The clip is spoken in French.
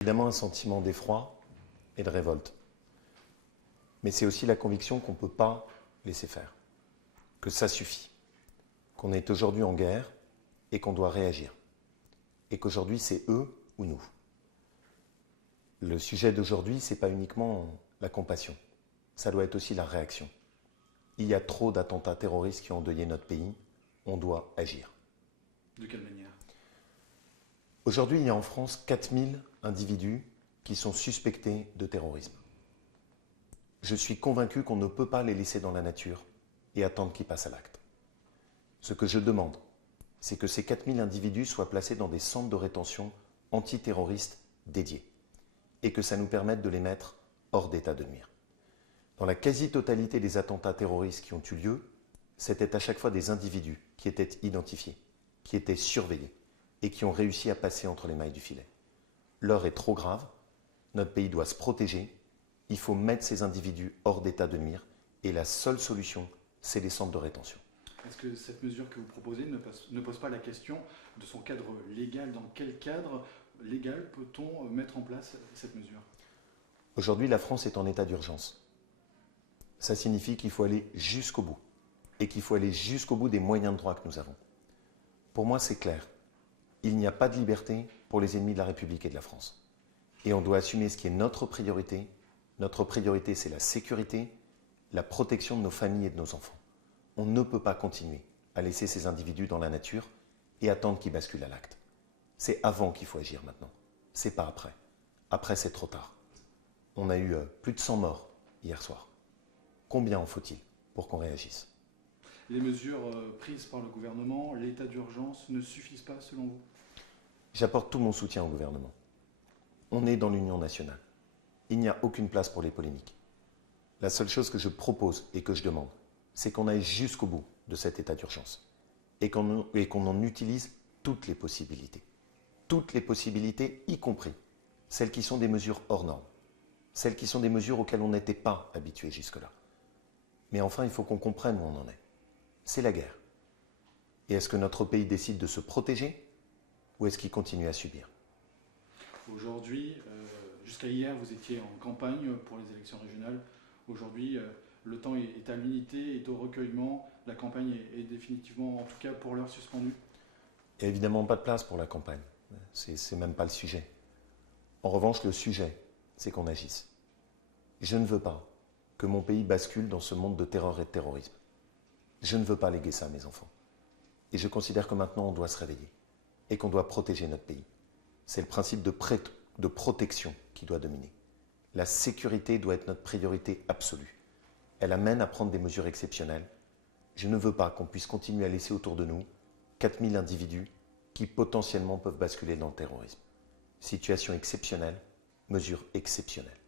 Évidemment un sentiment d'effroi et de révolte. Mais c'est aussi la conviction qu'on ne peut pas laisser faire, que ça suffit, qu'on est aujourd'hui en guerre et qu'on doit réagir, et qu'aujourd'hui c'est eux ou nous. Le sujet d'aujourd'hui, ce n'est pas uniquement la compassion, ça doit être aussi la réaction. Il y a trop d'attentats terroristes qui ont endeuillé notre pays, on doit agir. De quelle manière? Aujourd'hui, il y a en France 4000 individus qui sont suspectés de terrorisme. Je suis convaincu qu'on ne peut pas les laisser dans la nature et attendre qu'ils passent à l'acte. Ce que je demande, c'est que ces 4000 individus soient placés dans des centres de rétention antiterroristes dédiés et que ça nous permette de les mettre hors d'état de nuire. Dans la quasi-totalité des attentats terroristes qui ont eu lieu, c'était à chaque fois des individus qui étaient identifiés, qui étaient surveillés et qui ont réussi à passer entre les mailles du filet. L'heure est trop grave, notre pays doit se protéger, il faut mettre ces individus hors d'état de nuire et la seule solution, c'est les centres de rétention. Est-ce que cette mesure que vous proposez ne pose pas la question de son cadre légal? Dans quel cadre légal peut-on mettre en place cette mesure? Aujourd'hui, la France est en état d'urgence. Ça signifie qu'il faut aller jusqu'au bout et qu'il faut aller jusqu'au bout des moyens de droit que nous avons. Pour moi, c'est clair. Il n'y a pas de liberté pour les ennemis de la République et de la France. Et on doit assumer ce qui est notre priorité. Notre priorité, c'est la sécurité, la protection de nos familles et de nos enfants. On ne peut pas continuer à laisser ces individus dans la nature et attendre qu'ils basculent à l'acte. C'est avant qu'il faut agir maintenant. C'est pas après. Après, c'est trop tard. On a eu plus de 100 morts hier soir. Combien en faut-il pour qu'on réagisse? Les mesures prises par le gouvernement, l'état d'urgence, ne suffisent pas selon vous? J'apporte tout mon soutien au gouvernement. On est dans l'Union nationale. Il n'y a aucune place pour les polémiques. La seule chose que je propose et que je demande, c'est qu'on aille jusqu'au bout de cet état d'urgence et qu'on en utilise toutes les possibilités. Toutes les possibilités, y compris celles qui sont des mesures hors normes, celles qui sont des mesures auxquelles on n'était pas habitué jusque-là. Mais enfin, il faut qu'on comprenne où on en est. C'est la guerre. Et est-ce que notre pays décide de se protéger ou est-ce qu'il continue à subir? Aujourd'hui, jusqu'à hier, vous étiez en campagne pour les élections régionales. Aujourd'hui, le temps est à l'unité, est au recueillement. La campagne est définitivement, en tout cas pour l'heure, suspendue. Il n'y a évidemment pas de place pour la campagne. C'est même pas le sujet. En revanche, le sujet, c'est qu'on agisse. Je ne veux pas que mon pays bascule dans ce monde de terreur et de terrorisme. Je ne veux pas léguer ça à mes enfants. Et je considère que maintenant, on doit se réveiller et qu'on doit protéger notre pays. C'est le principe de protection qui doit dominer. La sécurité doit être notre priorité absolue. Elle amène à prendre des mesures exceptionnelles. Je ne veux pas qu'on puisse continuer à laisser autour de nous 4000 individus qui potentiellement peuvent basculer dans le terrorisme. Situation exceptionnelle, mesure exceptionnelle.